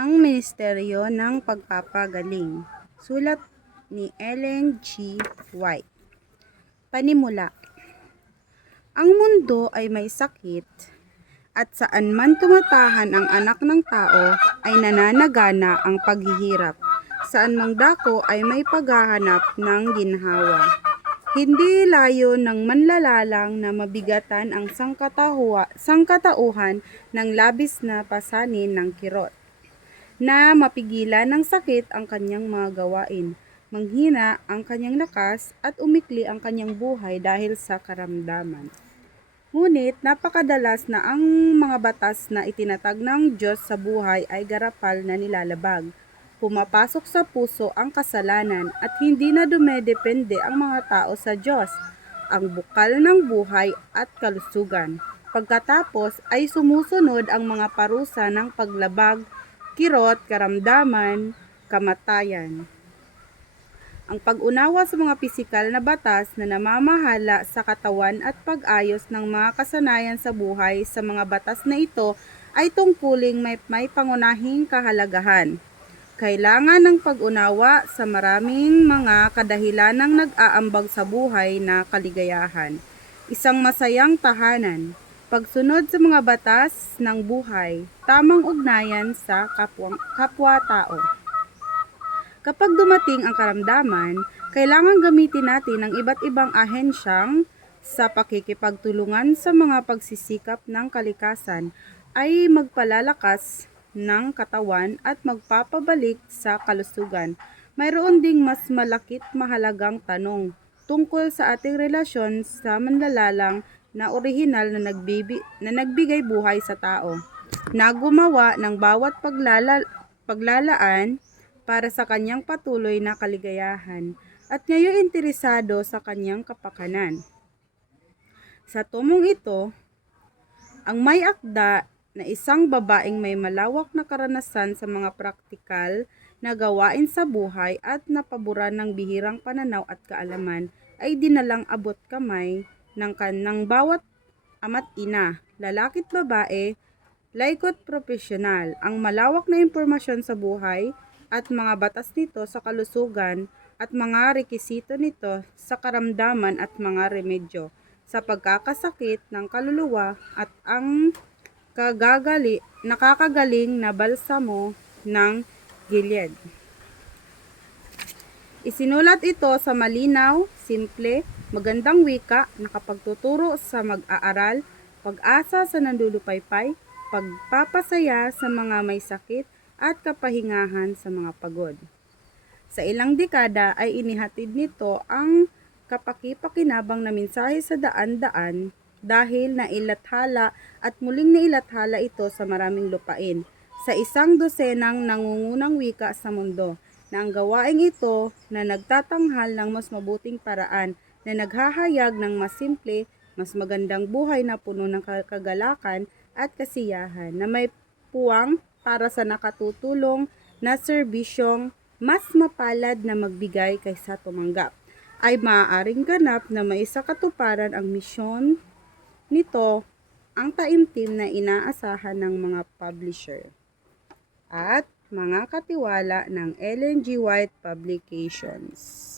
Ang Ministeryo ng Pagpapagaling. Sulat ni Ellen G. White. Panimula. Ang mundo ay may sakit, at saan man tumatahan ang anak ng tao ay nananagana ang paghihirap. Saan mang dako ay may paghahanap ng ginhawa. Hindi layo ng manlalalang na mabigatan ang sangkatauhan ng labis na pasanin ng kirot, na mapigilan ng sakit ang kanyang mga gawain, manghina ang kanyang lakas at umikli ang kanyang buhay dahil sa karamdaman. Ngunit napakadalas na ang mga batas na itinatag ng Diyos sa buhay ay garapal na nilalabag. Pumapasok sa puso ang kasalanan at hindi na dumedepende ang mga tao sa Diyos, ang bukal ng buhay at kalusugan. Pagkatapos ay sumusunod ang mga parusa ng paglabag, kirot, karamdaman, kamatayan. Ang pag-unawa sa mga pisikal na batas na namamahala sa katawan at pag-ayos ng mga kasanayan sa buhay sa mga batas na ito ay tungkuling may pangunahing kahalagahan. Kailangan ng pag-unawa sa maraming mga kadahilanang nag-aambag sa buhay na kaligayahan. Isang masayang tahanan, pagsunod sa mga batas ng buhay, tamang ugnayan sa kapwa-tao. Kapag dumating ang karamdaman, kailangan gamitin natin ang iba't ibang ahensyang sa pakikipagtulungan sa mga pagsisikap ng kalikasan ay magpalalakas ng katawan at magpapabalik sa kalusugan. Mayroon ding mas malakit mahalagang tanong tungkol sa ating relasyon sa manlalalang na orihinal na nagbigay buhay sa tao, na gumawa ng bawat paglalaan para sa kanyang patuloy na kaligayahan at ngayon interesado sa kanyang kapakanan. Sa tumong ito, ang may akda na isang babaeng may malawak na karanasan sa mga praktikal na gawain sa buhay at napaboran ng bihirang pananaw at kaalaman ay dinalang abot kamay ng bawat ama't ina, lalaki't babae, laikot profesional, ang malawak na impormasyon sa buhay at mga batas nito sa kalusugan at mga rekisito nito sa karamdaman at mga remedyo sa pagkakasakit ng kaluluwa at ang nakakagaling na balsamo ng Gilead. Isinulat ito sa malinaw, simple, magandang wika, nakapagtuturo sa mag-aaral, pag-asa sa nandulupaypay, pagpapasaya sa mga may sakit, at kapahingahan sa mga pagod. Sa ilang dekada ay inihatid nito ang kapakipakinabang na mensahe sa daan-daan dahil nailathala at muling nailathala ito sa maraming lupain sa isang dosenang nangungunang wika sa mundo, na ang gawaing ito na nagtatanghal ng mas mabuting paraan na naghahayag ng mas simple, mas magandang buhay na puno ng kagalakan at kasiyahan, na may puwang para sa nakatutulong na serbisyong mas mapalad na magbigay kaysa tumanggap, ay maaaring ganap na maisakatuparan ang misyon nito, ang taimtim na inaasahan ng mga publisher at mga katiwala ng Ellen G. White Publications.